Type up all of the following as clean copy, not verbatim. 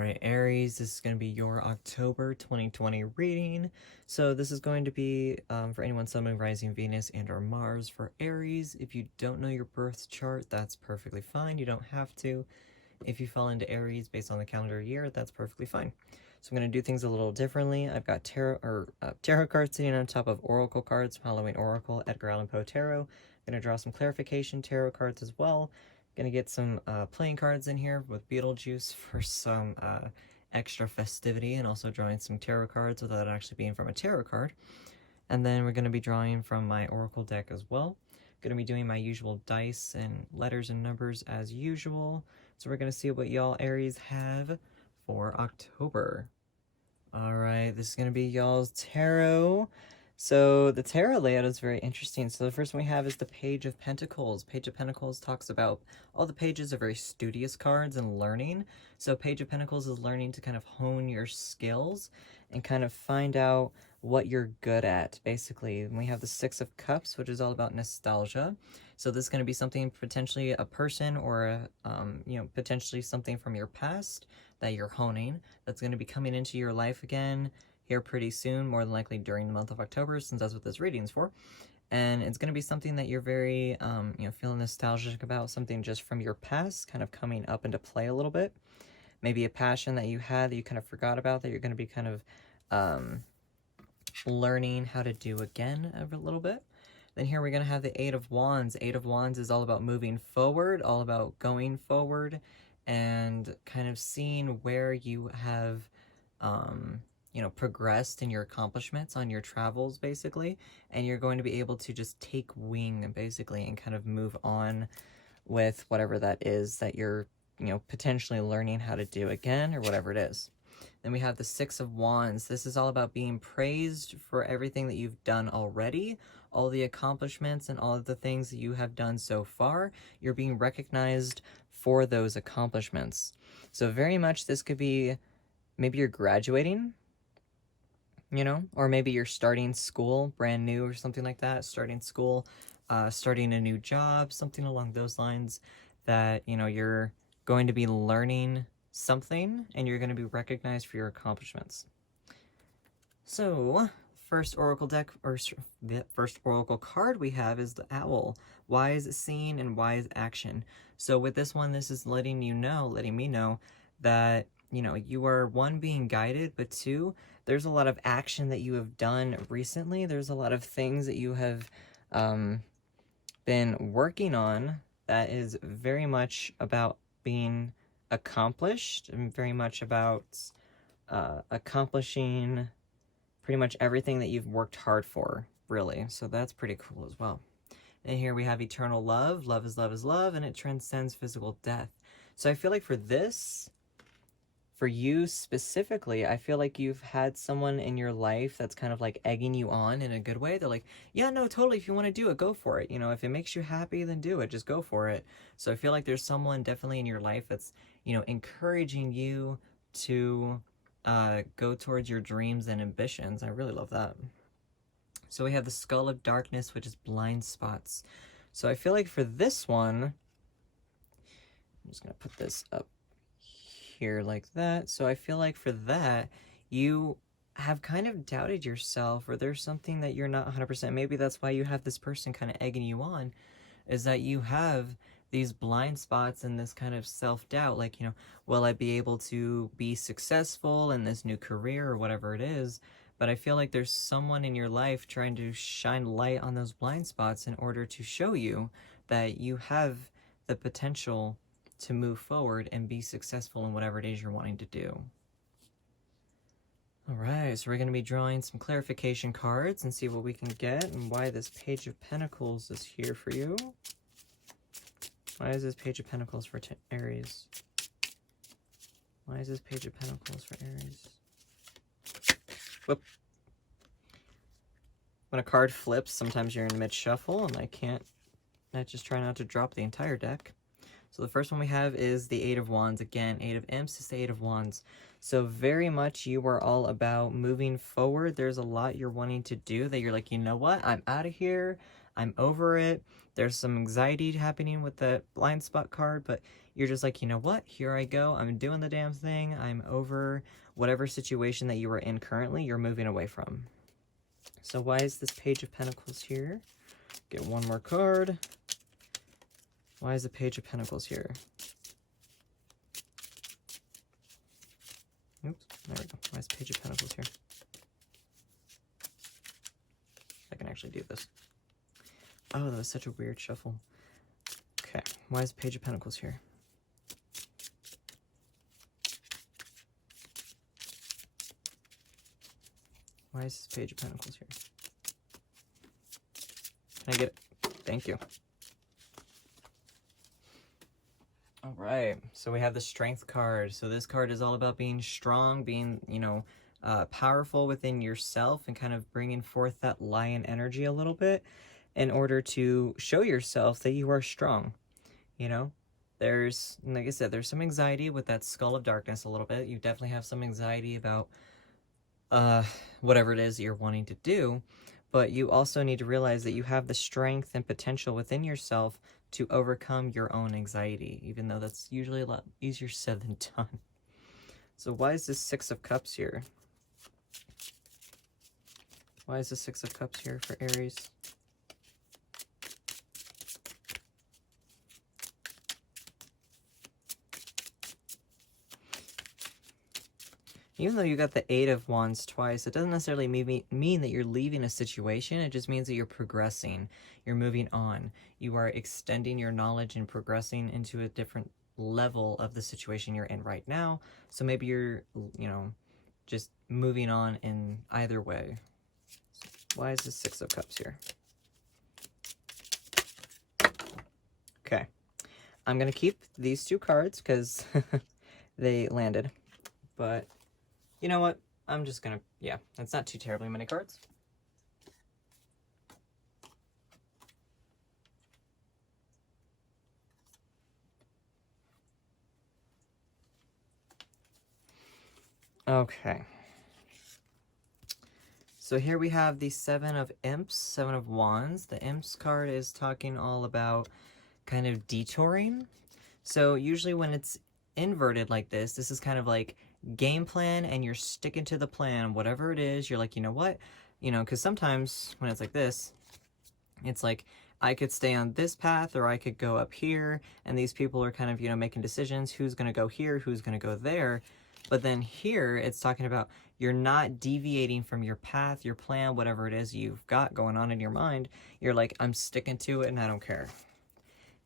Alright, Aries, this is going to be your October 2020 reading. So this is going to be for anyone Sun, Moon, Rising, Venus, and or Mars. For Aries, if you don't know your birth chart, that's perfectly fine. You don't have to. If you fall into Aries based on the calendar year, that's perfectly fine. So I'm going to do things a little differently. I've got tarot cards sitting on top of oracle cards from Halloween Oracle, Edgar Allan Poe Tarot. I'm going to draw some clarification tarot cards as well. Gonna get some playing cards in here with Beetlejuice for some extra festivity, and also drawing some tarot cards without actually being from a tarot card. And then we're gonna be drawing from my oracle deck as well. Gonna be doing my usual dice and letters and numbers as usual. So we're gonna see what y'all Aries have for October. Alright, this is gonna be y'all's tarot. So the tarot layout is very interesting. So the first one we have is the Page of Pentacles. Page of Pentacles talks about all the pages are very studious cards and learning. So Page of Pentacles is learning to kind of hone your skills and kind of find out what you're good at, basically. And we have the Six of Cups, which is all about nostalgia. So this is going to be something, potentially a person or potentially something from your past that you're honing that's going to be coming into your life again here pretty soon, more than likely during the month of October, since that's what this reading is for. And it's going to be something that you're very, feeling nostalgic about, something just from your past kind of coming up into play a little bit. Maybe a passion that you had that you kind of forgot about that you're going to be kind of learning how to do again a little bit. Then here we're going to have the Eight of Wands. Eight of Wands is all about moving forward, all about going forward, and kind of seeing where you have progressed in your accomplishments on your travels, basically, and you're going to be able to just take wing, basically, and kind of move on with whatever that is that you're, potentially learning how to do again, or whatever it is. Then we have the Six of Wands. This is all about being praised for everything that you've done already, all the accomplishments and all of the things that you have done so far. You're being recognized for those accomplishments. So very much this could be, maybe you're graduating, or maybe you're starting school brand new or something like that, starting school, starting a new job, something along those lines, that, you're going to be learning something and you're going to be recognized for your accomplishments. So first oracle deck, or the first oracle card we have is the Owl. Wise seeing and wise action. So with this one, this is letting me know that, you are, one, being guided, but two, there's a lot of action that you have done recently. There's a lot of things that you have been working on that is very much about being accomplished, and very much about accomplishing pretty much everything that you've worked hard for, really. So that's pretty cool as well. And here we have eternal love. Love is love is love, and it transcends physical death. So I feel like for this, for you specifically, I feel like you've had someone in your life that's kind of like egging you on in a good way. They're like, yeah, no, totally. If you want to do it, go for it. If it makes you happy, then do it. Just go for it. So I feel like there's someone definitely in your life that's, encouraging you to go towards your dreams and ambitions. I really love that. So we have the Skull of Darkness, which is blind spots. So I feel like for this one, I'm just going to put this up here like that. So I feel like for that, you have kind of doubted yourself, or there's something that you're not 100%. Maybe that's why you have this person kind of egging you on, is that you have these blind spots and this kind of self-doubt, like, will I be able to be successful in this new career or whatever it is? But I feel like there's someone in your life trying to shine light on those blind spots in order to show you that you have the potential to move forward and be successful in whatever it is you're wanting to do. Alright, so we're going to be drawing some clarification cards and see what we can get and why this Page of Pentacles is here for you. Why is this Page of Pentacles for Aries? Why is this Page of Pentacles for Aries? Whoop. When a card flips, sometimes you're in mid-shuffle, and I just try not to drop the entire deck. So the first one we have is the Eight of Wands. Again, Eight of Imps is the Eight of Wands. So very much you are all about moving forward. There's a lot you're wanting to do that you're like, you know what? I'm out of here. I'm over it. There's some anxiety happening with the blind spot card, but you're just like, you know what, here I go, I'm doing the damn thing, I'm over whatever situation that you are in currently, you're moving away from. So why is this Page of Pentacles here? Get one more card. Why is the Page of Pentacles here? Oops, there we go. Why is Page of Pentacles here? I can actually do this. Oh, that was such a weird shuffle. Okay, why is Page of Pentacles here? Why is this Page of Pentacles here? Can I get it? Thank you. All right, so we have the Strength card. So this card is all about being strong, being, you know, powerful within yourself and kind of bringing forth that lion energy a little bit in order to show yourself that you are strong. You know, there's, like I said, there's some anxiety with that Skull of Darkness a little bit. You definitely have some anxiety about whatever it is that you're wanting to do, but you also need to realize that you have the strength and potential within yourself to overcome your own anxiety, even though that's usually a lot easier said than done. So why is this Six of Cups here? Why is the Six of Cups here for Aries? Even though you got the Eight of Wands twice, it doesn't necessarily mean that you're leaving a situation. It just means that you're progressing. You're moving on. You are extending your knowledge and progressing into a different level of the situation you're in right now. So maybe you're, you know, just moving on in either way. Why is this Six of Cups here? Okay. I'm going to keep these two cards because they landed. But you know what? I'm just gonna, yeah, that's not too terribly many cards. Okay. So here we have the Seven of Imps, Seven of Wands. The Imps card is talking all about kind of detouring. So usually when it's inverted like this is kind of like game plan and you're sticking to the plan, whatever it is. You're like, you know what? You know, because sometimes when it's like this, it's like I could stay on this path or I could go up here, and these people are kind of, you know, making decisions who's going to go here, who's going to go there. But then here it's talking about you're not deviating from your path, your plan, whatever it is you've got going on in your mind. You're like, I'm sticking to it and I don't care.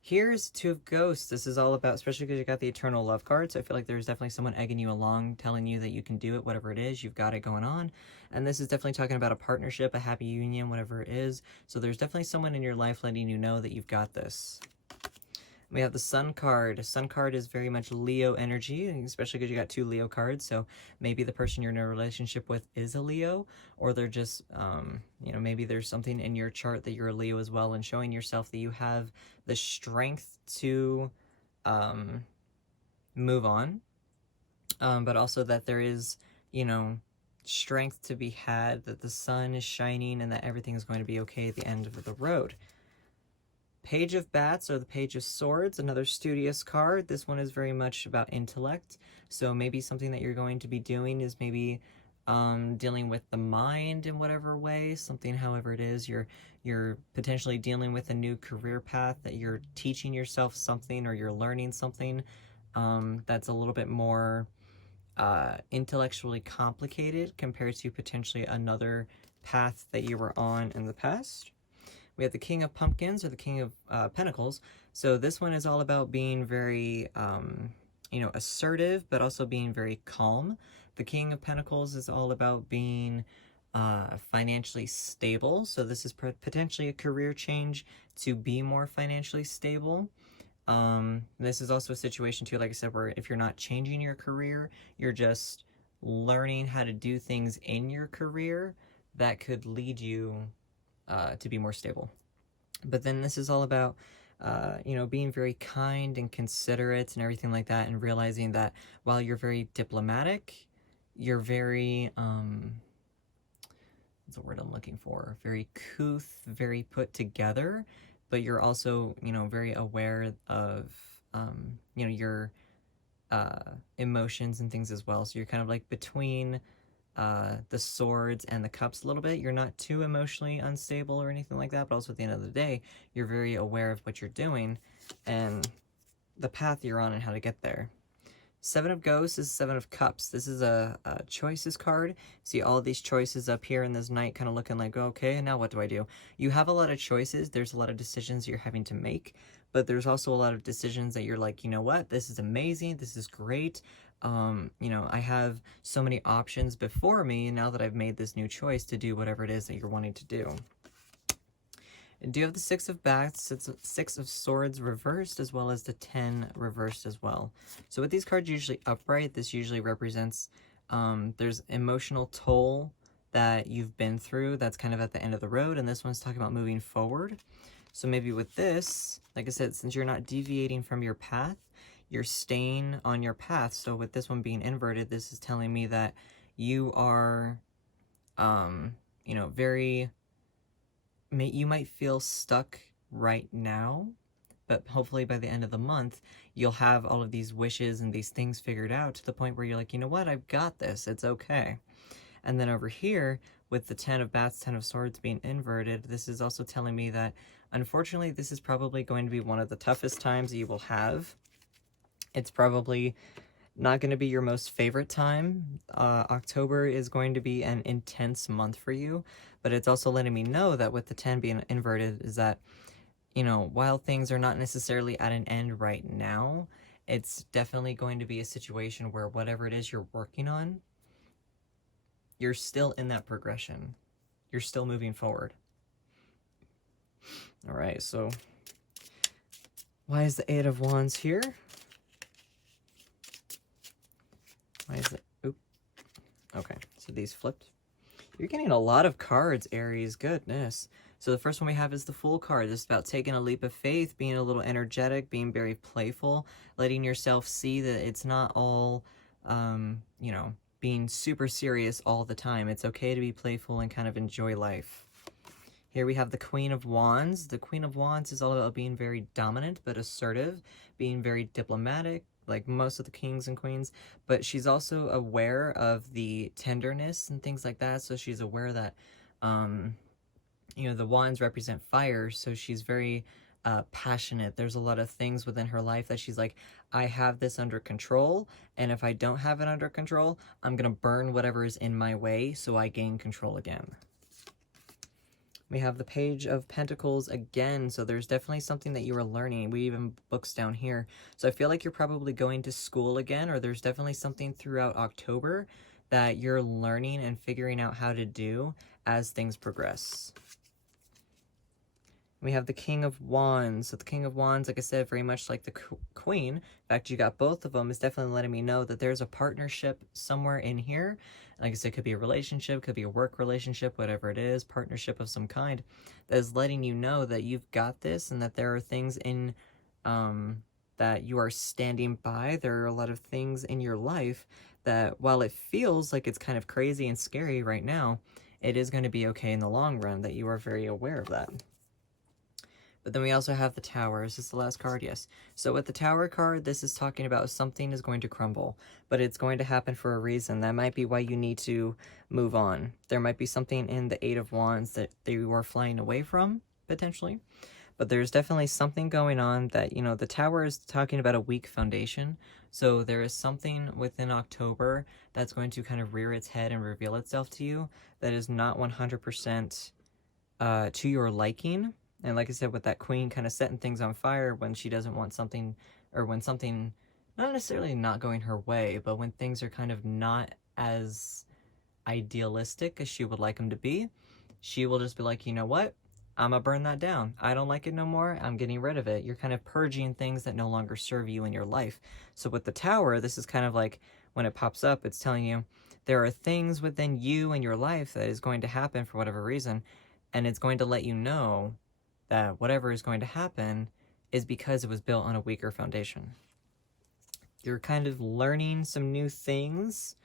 Here's Two of Ghosts. This is all about, especially because you got the Eternal Love card, so I feel like there's definitely someone egging you along, telling you that you can do it, whatever it is, you've got it going on. And this is definitely talking about a partnership, a happy union, whatever it is. So there's definitely someone in your life letting you know that you've got this. We have the Sun card. Sun card is very much Leo energy, especially because you got two Leo cards. So maybe the person you're in a relationship with is a Leo, or they're just, you know, maybe there's something in your chart that you're a Leo as well, and showing yourself that you have the strength to move on, but also that there is, you know, strength to be had, that the sun is shining, and that everything is going to be okay at the end of the road. Page of Bats or the Page of Swords, another studious card. This one is very much about intellect. So maybe something that you're going to be doing is maybe dealing with the mind in whatever way, something however it is. You're potentially dealing with a new career path, that you're teaching yourself something or you're learning something that's a little bit more intellectually complicated compared to potentially another path that you were on in the past. We have the King of Pumpkins or the King of Pentacles. So this one is all about being very, you know, assertive, but also being very calm. The King of Pentacles is all about being financially stable. So this is potentially a career change to be more financially stable. This is also a situation too, like I said, where if you're not changing your career, you're just learning how to do things in your career that could lead you to be more stable. But then this is all about, you know, being very kind and considerate and everything like that, and realizing that while you're very diplomatic, you're very, what's the word I'm looking for? Very couth, very put together, but you're also, you know, very aware of you know, your emotions and things as well. So you're kind of like between the swords and the cups a little bit. You're not too emotionally unstable or anything like that, but also at the end of the day, you're very aware of what you're doing and the path you're on and how to get there. Seven of Ghosts is Seven of Cups. This is a choices card. See all these choices up here in this knight kind of looking like, okay, now what do I do? You have a lot of choices. There's a lot of decisions you're having to make, but there's also a lot of decisions that you're like, you know what? This is amazing. This is great. You know, I have so many options before me, and now that I've made this new choice to do whatever it is that you're wanting to do. And do you have the Six of Bats, Six of Swords reversed, as well as the 10 reversed as well. So with these cards usually upright, this usually represents there's emotional toll that you've been through that's kind of at the end of the road, and this one's talking about moving forward. So maybe with this, like I said, since you're not deviating from your path, you're staying on your path. So with this one being inverted, this is telling me that you are, you know, you might feel stuck right now, but hopefully by the end of the month, you'll have all of these wishes and these things figured out to the point where you're like, you know what, I've got this, it's okay. And then over here, with the 10 of Bats, 10 of Swords being inverted, this is also telling me that, unfortunately, this is probably going to be one of the toughest times you will have. It's probably not going to be your most favorite time. October is going to be an intense month for you, but it's also letting me know that with the 10 being inverted is that, you know, while things are not necessarily at an end right now, it's definitely going to be a situation where whatever it is you're working on, you're still in that progression. You're still moving forward. All right, so why is the Eight of Wands here? Why is it? Oop. Okay, so these flipped. You're getting a lot of cards, Aries. Goodness. So the first one we have is the Fool card. This is about taking a leap of faith, being a little energetic, being very playful, letting yourself see that it's not all, you know, being super serious all the time. It's okay to be playful and kind of enjoy life. Here we have the Queen of Wands. The Queen of Wands is all about being very dominant but assertive, being very diplomatic, like most of the kings and queens, but she's also aware of the tenderness and things like that. So she's aware that, you know, the wands represent fire, so she's very passionate. There's a lot of things within her life that she's like, I have this under control, and if I don't have it under control, I'm gonna burn whatever is in my way so I gain control again. We have the Page of Pentacles again, so there's definitely something that you are learning. We even have books down here. So I feel like you're probably going to school again, or there's definitely something throughout October that you're learning and figuring out how to do as things progress. We have the King of Wands. So the King of Wands, like I said, very much like the Queen. In fact, you got both of them. Is definitely letting me know that there's a partnership somewhere in here. Like I said, it could be a relationship, could be a work relationship, whatever it is, partnership of some kind, that is letting you know that you've got this and that there are things in that you are standing by. There are a lot of things in your life that, while it feels like it's kind of crazy and scary right now, it is going to be okay in the long run, that you are very aware of that. But then we also have the Tower. Is this the last card? Yes. So with the Tower card, this is talking about something is going to crumble, but it's going to happen for a reason. That might be why you need to move on. There might be something in the Eight of Wands that you are flying away from, potentially. But there's definitely something going on that, you know, the Tower is talking about a weak foundation. So there is something within October that's going to kind of rear its head and reveal itself to you that is not 100% to your liking. And like I said, with that Queen kind of setting things on fire when she doesn't want something, or when something, not necessarily not going her way, but when things are kind of not as idealistic as she would like them to be, she will just be like, you know what? I'm gonna burn that down. I don't like it no more. I'm getting rid of it. You're kind of purging things that no longer serve you in your life. So with the Tower, this is kind of like, when it pops up, it's telling you there are things within you and your life that is going to happen for whatever reason, and it's going to let you know that whatever is going to happen is because it was built on a weaker foundation. You're kind of learning some new things.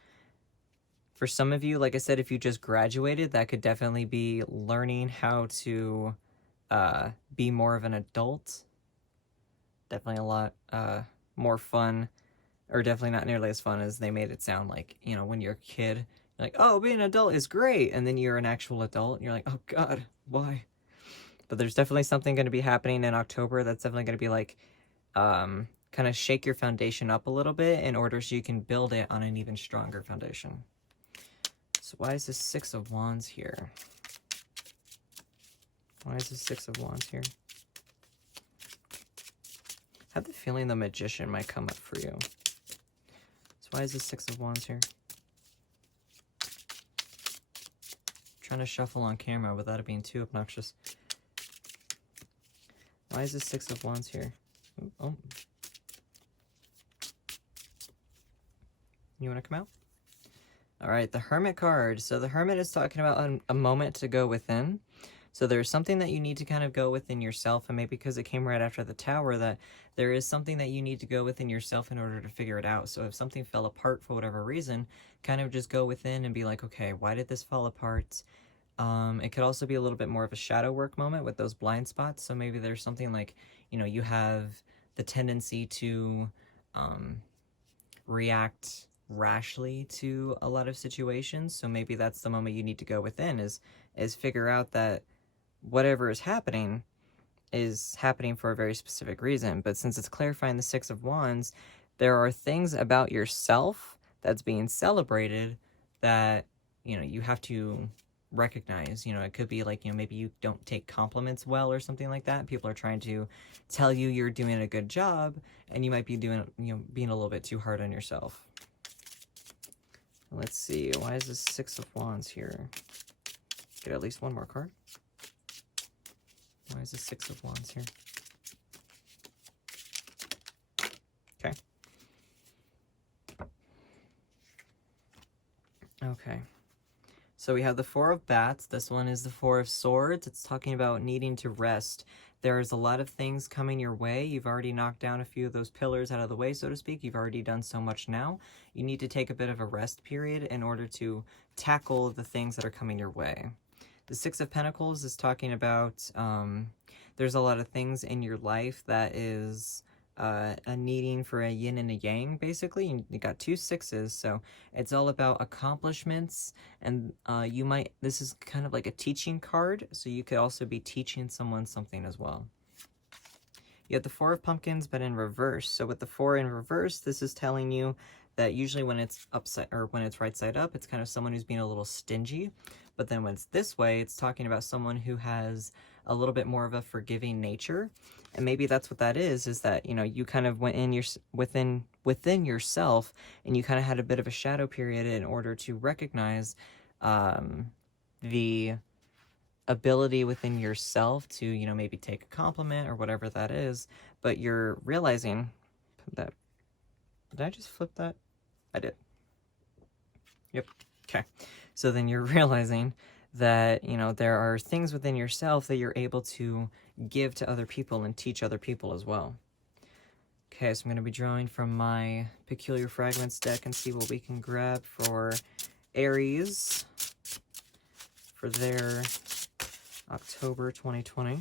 For some of you, like I said, if you just graduated, that could definitely be learning how to be more of an adult. Definitely a lot more fun, or definitely not nearly as fun as they made it sound like, you know, when you're a kid. You're like, oh, being an adult is great. And then you're an actual adult and you're like, oh, God, why? But there's definitely something going to be happening in October that's definitely going to be like, kind of shake your foundation up a little bit in order so you can build it on an even stronger foundation. So why is this Six of Wands here? Why is the Six of Wands here? I have the feeling the Magician might come up for you. So why is the Six of Wands here? I'm trying to shuffle on camera without it being too obnoxious. Why is the Six of Wands here? Oh. You want to come out? All right, the Hermit card. So the Hermit is talking about a moment to go within. So there's something that you need to kind of go within yourself, and maybe because it came right after the Tower, that there is something that you need to go within yourself in order to figure it out. So if something fell apart for whatever reason, kind of just go within and be like, okay, why did this fall apart? It could also be a little bit more of a shadow work moment with those blind spots. So maybe there's something like, you know, you have the tendency to react rashly to a lot of situations. So maybe that's the moment you need to go within, is figure out that whatever is happening for a very specific reason. But since it's clarifying the Six of Wands, there are things about yourself that's being celebrated that, you know, you have to recognize. You know, it could be like, you know, maybe you don't take compliments well or something like that. People are trying to tell you you're doing a good job, and you might be doing, you know, being a little bit too hard on yourself. Let's see, why is this Six of Wands here? Get at least one more card. Why is the Six of Wands here? Okay. Okay. So we have the Four of Bats. This one is the Four of Swords. It's talking about needing to rest. There's a lot of things coming your way. You've already knocked down a few of those pillars out of the way, so to speak. You've already done so much now. You need to take a bit of a rest period in order to tackle the things that are coming your way. The Six of Pentacles is talking about there's a lot of things in your life that is a needing for a yin and a yang, basically. You got two sixes, so it's all about accomplishments, and this is kind of like a teaching card, so you could also be teaching someone something as well. You have the Four of Pumpkins, but in reverse. So with the Four in reverse, this is telling you that usually when it's upside, or when it's right side up, it's kind of someone who's being a little stingy. But then when it's this way, it's talking about someone who has a little bit more of a forgiving nature. And maybe that's what that is that, you know, you kind of went in within yourself, and you kind of had a bit of a shadow period in order to recognize the ability within yourself to, you know, maybe take a compliment or whatever that is. But you're realizing that, did I just flip that? I did. Yep. Okay. So then you're realizing that, you know, there are things within yourself that you're able to give to other people and teach other people as well. Okay, so I'm going to be drawing from my Peculiar Fragments deck and see what we can grab for Aries for their October 2020.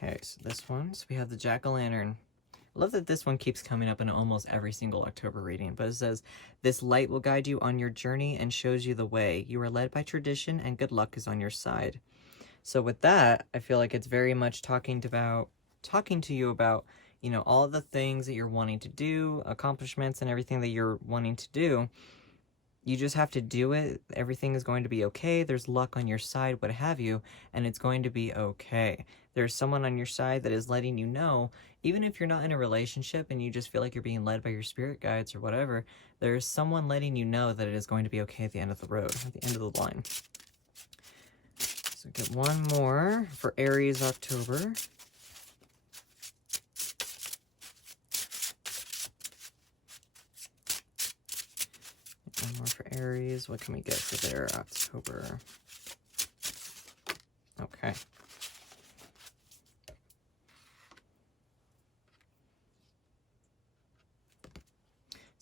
Okay, so this one, so we have the Jack-o'-lantern. I love that this one keeps coming up in almost every single October reading, but it says, this light will guide you on your journey and shows you the way. You are led by tradition and good luck is on your side. So with that, I feel like it's very much talking to you about, you know, all the things that you're wanting to do, accomplishments and everything that you're wanting to do. You just have to do it. Everything is going to be okay. There's luck on your side, what have you, and it's going to be okay. There's someone on your side that is letting you know, even if you're not in a relationship and you just feel like you're being led by your spirit guides or whatever, there's someone letting you know that it is going to be okay at the end of the road, at the end of the line. So get one more for Aries October. One more for Aries. What can we get for their October? Okay.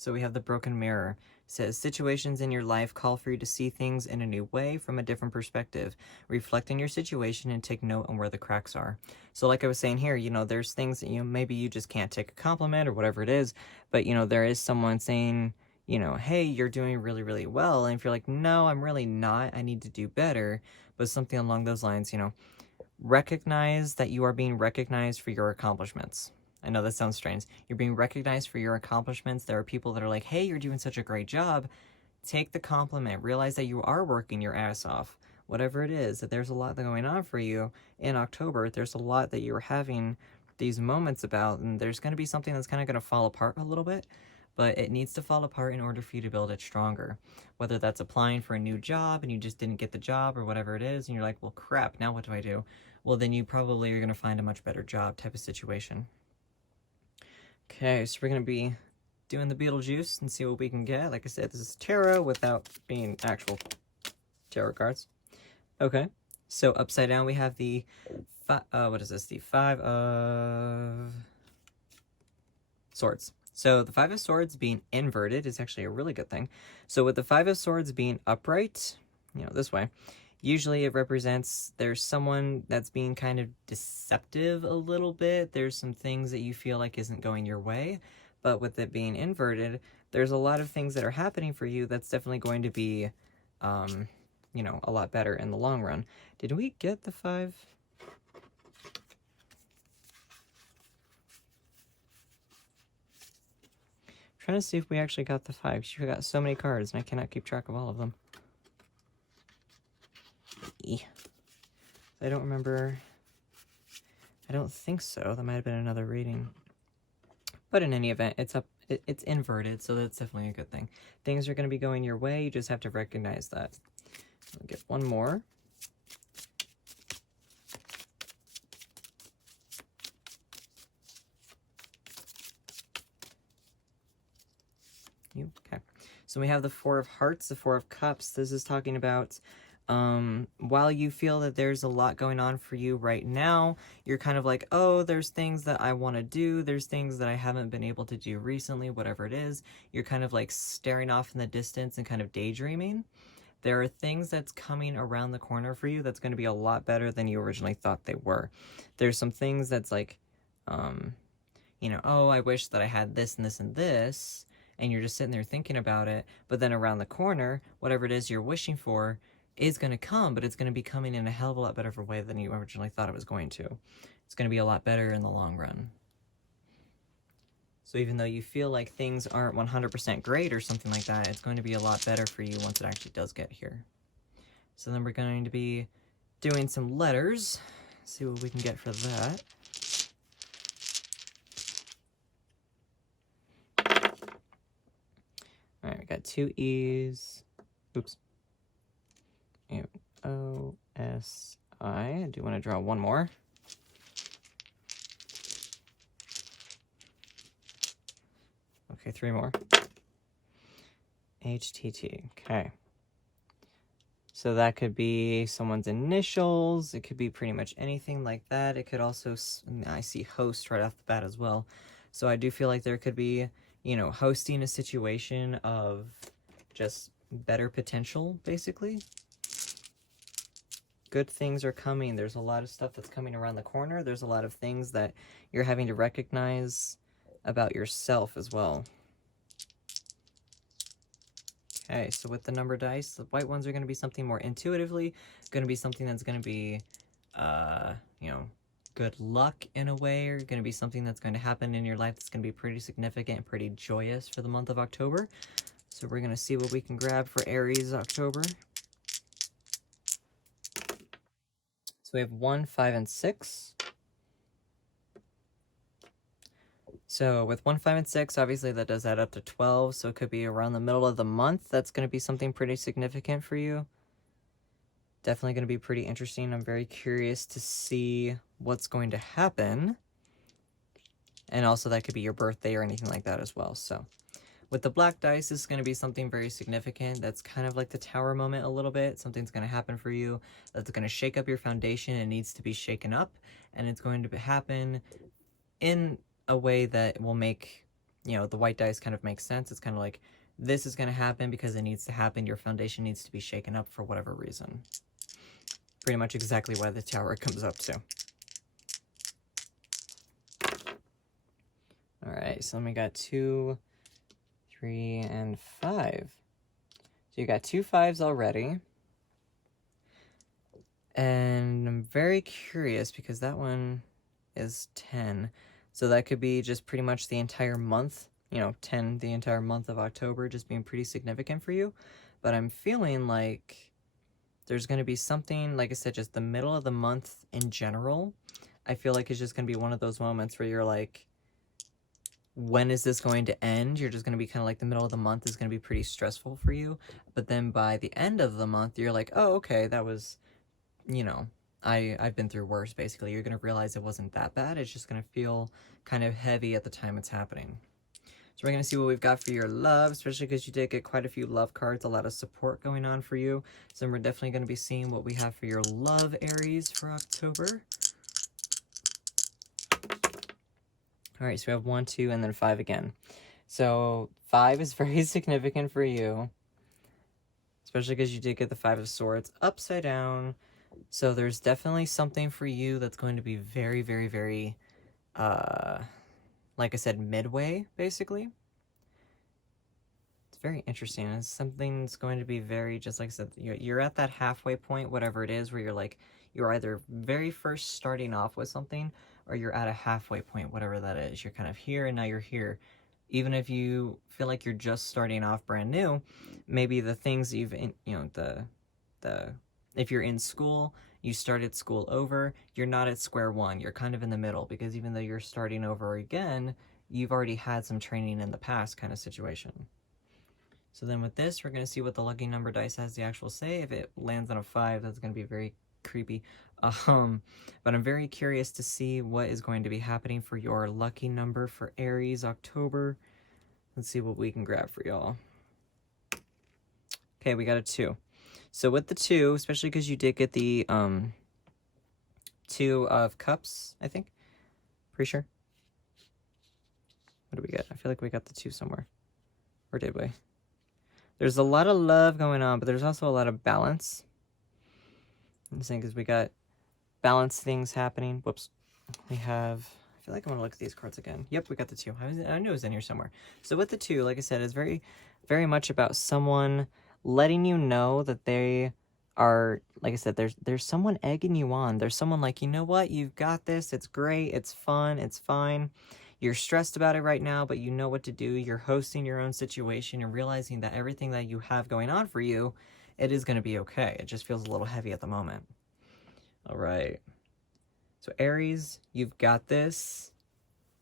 So we have the broken mirror. It says, situations in your life call for you to see things in a new way from a different perspective. Reflect on your situation and take note on where the cracks are. So like I was saying here, there's things that maybe you just can't take a compliment or whatever it is, but there is someone saying, hey, you're doing really, really well. And if you're like, no, I'm really not, I need to do better. But something along those lines, recognize that you are being recognized for your accomplishments. I know that sounds strange. You're being recognized for your accomplishments. There are people that are like, hey, you're doing such a great job. Take the compliment. Realize that you are working your ass off. Whatever it is, that there's a lot going on for you in October. There's a lot that you're having these moments about, and there's going to be something that's kind of going to fall apart a little bit, but it needs to fall apart in order for you to build it stronger. Whether that's applying for a new job and you just didn't get the job or whatever it is, and you're like, well, crap, now what do I do? Well, then you probably are going to find a much better job type of situation. Okay, so we're going to be doing the Beetlejuice and see what we can get. Like I said, this is tarot without being actual tarot cards. Okay, so upside down we have the, what is this? The Five of Swords. So the Five of Swords being inverted is actually a really good thing. So with the Five of Swords being upright, this way, usually it represents there's someone that's being kind of deceptive a little bit. There's some things that you feel like isn't going your way. But with it being inverted, there's a lot of things that are happening for you that's definitely going to be, a lot better in the long run. Did we get the 5? Trying to see if we actually got the 5. She got so many cards and I cannot keep track of all of them. I don't remember. I don't think so. That might have been another reading. But in any event, it's inverted, so that's definitely a good thing. Things are going to be going your way. You just have to recognize that. I'll get one more. Okay. So we have the Four of Hearts, the Four of Cups. This is talking about while you feel that there's a lot going on for you right now, you're kind of like, oh, there's things that I want to do. There's things that I haven't been able to do recently, whatever it is. You're kind of like staring off in the distance and kind of daydreaming. There are things that's coming around the corner for you that's going to be a lot better than you originally thought they were. There's some things that's like, oh, I wish that I had this and this and this. And you're just sitting there thinking about it. But then around the corner, whatever it is you're wishing for is going to come, but it's going to be coming in a hell of a lot better of a way than you originally thought it was going to. It's going to be a lot better in the long run. So even though you feel like things aren't 100% great or something like that, it's going to be a lot better for you once it actually does get here. So then we're going to be doing some letters. See what we can get for that. All right, we got 2 E's. Oops. O-S-I. I do want to draw one more. Okay, 3 more. H-T-T. Okay. So that could be someone's initials. It could be pretty much anything like that. It could also, I see host right off the bat as well. So I do feel like there could be, hosting a situation of just better potential, basically. Good things are coming. There's a lot of stuff that's coming around the corner. There's a lot of things that you're having to recognize about yourself as well. Okay, so with the number dice, the white ones are going to be something more intuitively, going to be something that's going to be, good luck in a way, or going to be something that's going to happen in your life that's going to be pretty significant and pretty joyous for the month of October. So we're going to see what we can grab for Aries October. So we have 1, 5, and 6. So with 1, 5, and 6, obviously that does add up to 12. So it could be around the middle of the month. That's going to be something pretty significant for you. Definitely going to be pretty interesting. I'm very curious to see what's going to happen. And also that could be your birthday or anything like that as well. So with the black dice, this is going to be something very significant. That's kind of like the tower moment a little bit. Something's going to happen for you that's going to shake up your foundation. It needs to be shaken up. And it's going to happen in a way that will make you know, the white dice kind of makes sense. It's kind of like, this is going to happen because it needs to happen. Your foundation needs to be shaken up for whatever reason. Pretty much exactly why the Tower comes up to. All right, so then we got 2, 3, and 5. So you got 2 5s already. And I'm very curious because that one is 10. So that could be just pretty much the entire month, you know, 10, the entire month of October just being pretty significant for you. But I'm feeling like there's going to be something, like I said, just the middle of the month in general. I feel like it's just going to be one of those moments where you're like, when is this going to end? You're just going to be kind of like the middle of the month is going to be pretty stressful for you. But then by the end of the month, you're like, oh, okay, that was, you know, I've been through worse, basically. You're going to realize it wasn't that bad. It's just going to feel kind of heavy at the time it's happening. So we're going to see what we've got for your love, especially because you did get quite a few love cards, a lot of support going on for you. So we're definitely going to be seeing what we have for your love, Aries, for October. All right, so we have 1, 2, and then 5 again. So 5 is very significant for you, especially because you did get the 5 of Swords upside down. So there's definitely something for you that's going to be very, very, very, like I said, midway, basically. It's very interesting. It's something that's going to be very, just like I said, you're at that halfway point, whatever it is, where you're like, you're either very first starting off with something, or you're at a halfway point, whatever that is. You're kind of here, and now you're here. Even if you feel like you're just starting off brand new, maybe the things you've, you know, if you're in school, you started school over, you're not at square one. You're kind of in the middle, because even though you're starting over again, you've already had some training in the past kind of situation. So then with this, we're going to see what the lucky number dice has the actual say. If it lands on a 5, that's going to be very creepy. But I'm very curious to see what is going to be happening for your lucky number for Aries October. Let's see what we can grab for y'all. Okay, we got a 2. So with the 2, especially because you did get the 2 of Cups, I think. Pretty sure. What do we get? I feel like we got the 2 somewhere. Or did we? There's a lot of love going on, but there's also a lot of balance. I'm saying because we got balance things happening. Whoops. We have, I feel like I'm going to look at these cards again. Yep, we got the 2. I knew it was in here somewhere. So with the 2, like I said, it's very, very much about someone letting you know that they are, like I said, there's someone egging you on. There's someone like, you know what? You've got this. It's great. It's fun. It's fine. You're stressed about it right now, but you know what to do. You're hosting your own situation and realizing that everything that you have going on for you, it is going to be okay. It just feels a little heavy at the moment. All right. So Aries, you've got this.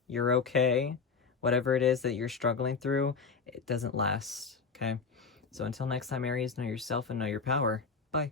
You're okay. Whatever it is that you're struggling through, it doesn't last, okay? So until next time, Aries, know yourself and know your power. Bye.